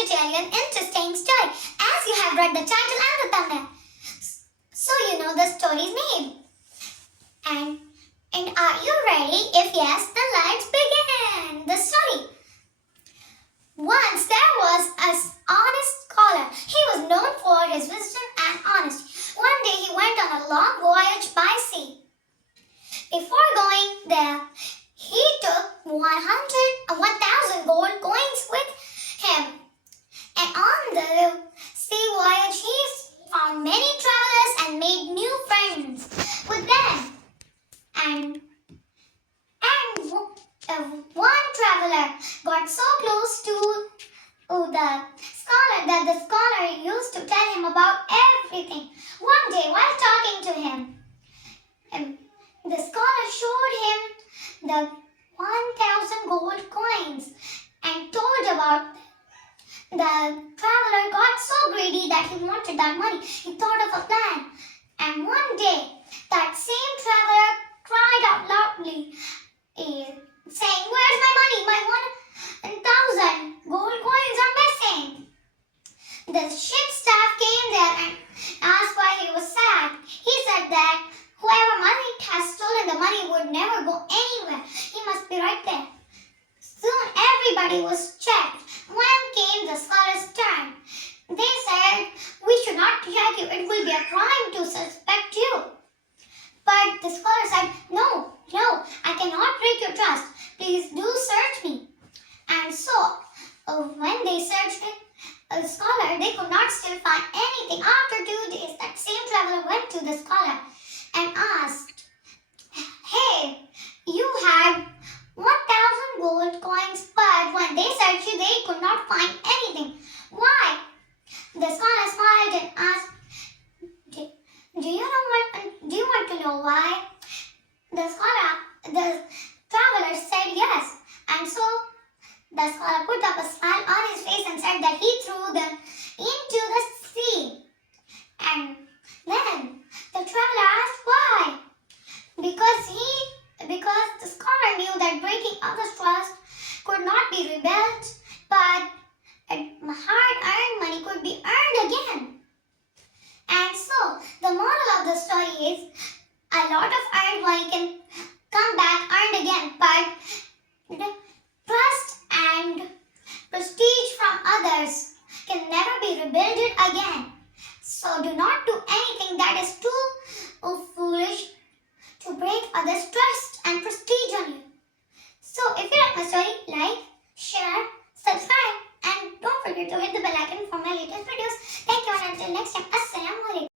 to tell you an interesting story, as you have read the title and the thumbnail. So you know the story's name. And are you ready? If yes, then let's begin the story. Once there was an honest scholar. He was known for his wisdom and honesty. One day he went on a long voyage by sea. Before going there, he took 1,000 gold coins with him. And on the sea voyage, he found many travelers and made new friends with them. And one traveler got so close to the scholar that the scholar used to tell him about everything. One day, while talking to him, the scholar showed him the 1,000 gold coins and told about them. The traveler got so greedy that he wanted that money. He thought of a plan. And one day, that same traveler cried out loudly, saying, "Where's my money? My 1,000 gold coins are missing." The ship staff came there and asked why he was sad. He said that whoever money has stolen the money would never go anywhere. He must be right there. Soon everybody was checked. When came the scholar's turn, they said, "We should not check you. It will be a crime to suspect you." But the scholar said, No, I cannot break your trust. Please do search me." And so, when they searched the scholar, they could not still find anything. After 2 days, that same traveler went to the scholar and asked, "Hey, you had 1,000 gold coins, but when they searched you, they could not find anything. Why?" The scholar smiled and asked, Do you want to know why?" The traveler said yes. And so the scholar put up a smile on his face and said that he threw them into the sea. And then the traveler asked why. Because the scholar knew that breaking others' trust could not be rebelled, but hard-earned money could be earned again. And so, the moral of the story is, a lot of earned money can come back earned again, but trust and prestige from others can never be rebuilt again. So, do not do anything that is too foolish to break others' trust and prestige on you. So, if you like my story, like, share, subscribe, and don't forget to hit the bell icon for my latest videos. Thank you, and until next time, Assalamu alaikum.